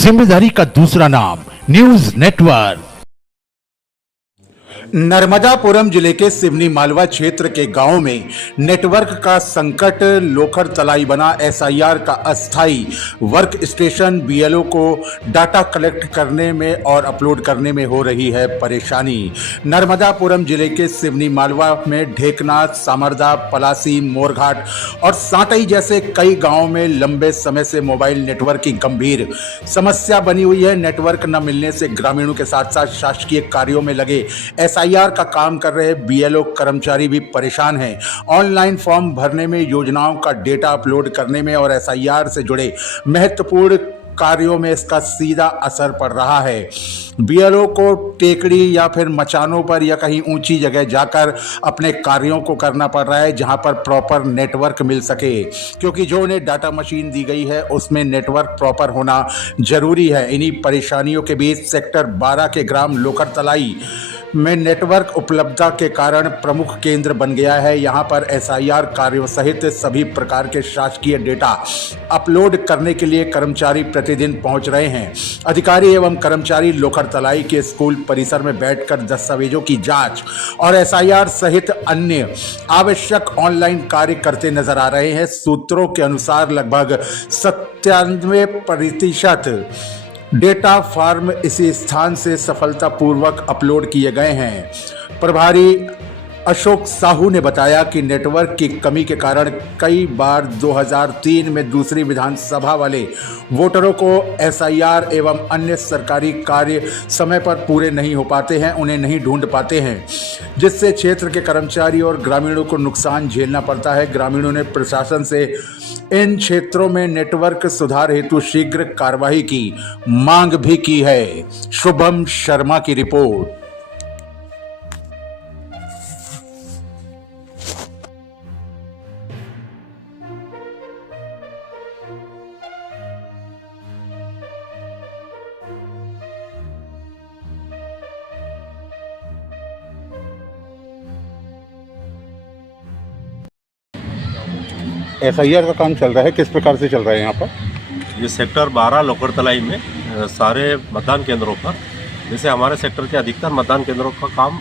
जिम्मेदारी का दूसरा नाम न्यूज नेटवर्क। नर्मदापुरम जिले के सिवनी मालवा क्षेत्र के गांव में नेटवर्क का संकट लोखर तलाई बना। एसआईआर का अस्थायी वर्क स्टेशन बीएलओ को डाटा कलेक्ट करने में और अपलोड करने में हो रही है परेशानी। नर्मदापुरम जिले के सिवनी मालवा में ढेकनाथ, सामरदा, पलासी, मोरघाट और साटई जैसे कई गांवों में लंबे समय से मोबाइल नेटवर्क की गंभीर समस्या बनी हुई है। नेटवर्क न मिलने से ग्रामीणों के साथ साथ शासकीय कार्यों में लगे एसआईआर का काम कर रहे बीएलओ कर्मचारी भी परेशान हैं। ऑनलाइन फॉर्म भरने में, योजनाओं का डेटा अपलोड करने में और एसआईआर से जुड़े महत्वपूर्ण कार्यों में इसका सीधा असर पड़ रहा है। बीएलओ को टेकड़ी या फिर मचानों पर या कहीं ऊंची जगह जाकर अपने कार्यों को करना पड़ रहा है, जहां पर प्रॉपर नेटवर्क मिल सके, क्योंकि जो उन्हें डाटा मशीन दी गई है उसमें नेटवर्क प्रॉपर होना जरूरी है। इन्हीं परेशानियों के बीच सेक्टर 12 के ग्राम लोखर तलाई में नेटवर्क उपलब्धता के कारण प्रमुख केंद्र बन गया है। यहां पर एसआईआर कार्यों सहित सभी प्रकार के शासकीय डेटा अपलोड करने के लिए कर्मचारी प्रतिदिन पहुंच रहे हैं। अधिकारी एवं कर्मचारी लोखर तलाई के स्कूल परिसर में बैठकर दस्तावेजों की जांच और एसआईआर सहित अन्य आवश्यक ऑनलाइन कार्य करते नजर आ रहे हैं। सूत्रों के अनुसार लगभग 97% डेटा फॉर्म इसी स्थान से सफलतापूर्वक अपलोड किए गए हैं। प्रभारी अशोक साहू ने बताया कि नेटवर्क की कमी के कारण कई बार 2003 में दूसरी विधानसभा वाले वोटरों को एसआईआर एवं अन्य सरकारी कार्य समय पर पूरे नहीं हो पाते हैं, उन्हें नहीं ढूंढ पाते हैं, जिससे क्षेत्र के कर्मचारी और ग्रामीणों को नुकसान झेलना पड़ता है। ग्रामीणों ने प्रशासन से इन क्षेत्रों में नेटवर्क सुधार हेतु शीघ्र कार्रवाई की मांग भी की है। शुभम शर्मा की रिपोर्ट। एसआईआर का काम चल रहा है, किस प्रकार से चल रहा है यहाँ पर? ये सेक्टर 12 लोखर तलाई में सारे मतदान केंद्रों पर, जैसे हमारे सेक्टर के अधिकतर मतदान केंद्रों का काम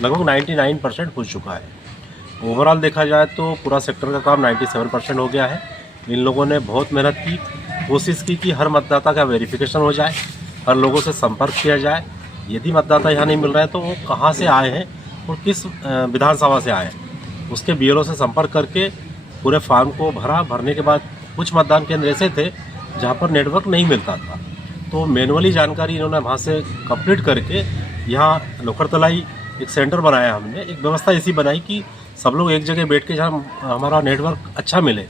लगभग 99% हो चुका है। ओवरऑल देखा जाए तो पूरा सेक्टर का काम 97% हो गया है। इन लोगों ने बहुत मेहनत की, कोशिश की कि हर मतदाता का वेरिफिकेशन हो जाए, हर लोगों से संपर्क किया जाए। यदि मतदाता यहाँ नहीं मिल रहा है तो वो कहाँ से आए हैं और किस विधानसभा से आए हैं, उसके बीएलओ से संपर्क करके पूरे फॉर्म को भरने के बाद कुछ मतदान केंद्र ऐसे थे जहाँ पर नेटवर्क नहीं मिलता था, तो मैनुअली जानकारी इन्होंने वहाँ से कंप्लीट करके यहाँ लोखर तलाई एक सेंटर बनाया। हमने एक व्यवस्था ऐसी बनाई कि सब लोग एक जगह बैठ के जहाँ हमारा नेटवर्क अच्छा मिले,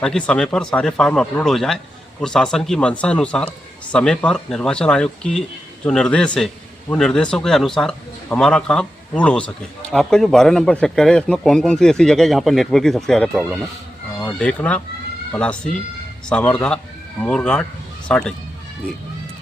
ताकि समय पर सारे फॉर्म अपलोड हो जाए और शासन की मंशा अनुसार समय पर निर्वाचन आयोग की जो निर्देश है वो निर्देशों के अनुसार हमारा काम पूर्ण हो सके। आपका जो 12 नंबर सेक्टर है, इसमें कौन कौन सी ऐसी जगह है जहाँ पर नेटवर्क की सबसे ज़्यादा प्रॉब्लम है? ढेकना, पलासी, सामरदा, मोरघाट, साटई। जी,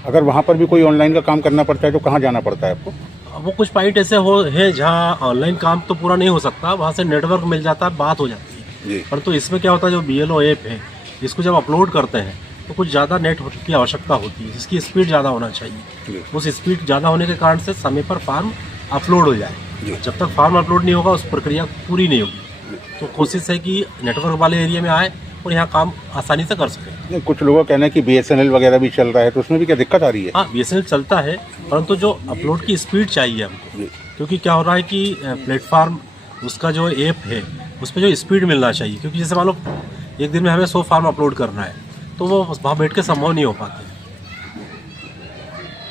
अगर वहाँ पर भी कोई ऑनलाइन का काम करना पड़ता है तो कहाँ जाना पड़ता है आपको? वो कुछ पॉइंट ऐसे है जहाँ ऑनलाइन काम तो पूरा नहीं हो सकता, वहाँ से नेटवर्क मिल जाता है, बात हो जाती है। परंतु इसमें क्या होता है, जो बीएलओ ऐप है इसको जब अपलोड करते हैं तो कुछ ज़्यादा नेट की आवश्यकता होती है, जिसकी स्पीड ज़्यादा होना चाहिए। उस स्पीड ज़्यादा होने के कारण से समय पर फॉर्म अपलोड हो जाए। जब तक फॉर्म अपलोड नहीं होगा उस प्रक्रिया पूरी नहीं होगी। तो कोशिश है कि नेटवर्क वाले एरिया में आए और यहाँ काम आसानी से कर सकें। कुछ लोगों का कहना है कि बीएसएनएल वगैरह भी चल रहा है, तो उसमें भी क्या दिक्कत आ रही है? हाँ, बीएसएनएल चलता है, परंतु जो अपलोड की स्पीड चाहिए हमको, क्योंकि क्या हो रहा है कि प्लेटफॉर्म उसका जो ऐप है उस पर जो स्पीड मिलना चाहिए, क्योंकि जैसे मान लो एक दिन में हमें 100 फॉर्म अपलोड करना है तो वो वहाँ बैठ के संभव नहीं हो पाते।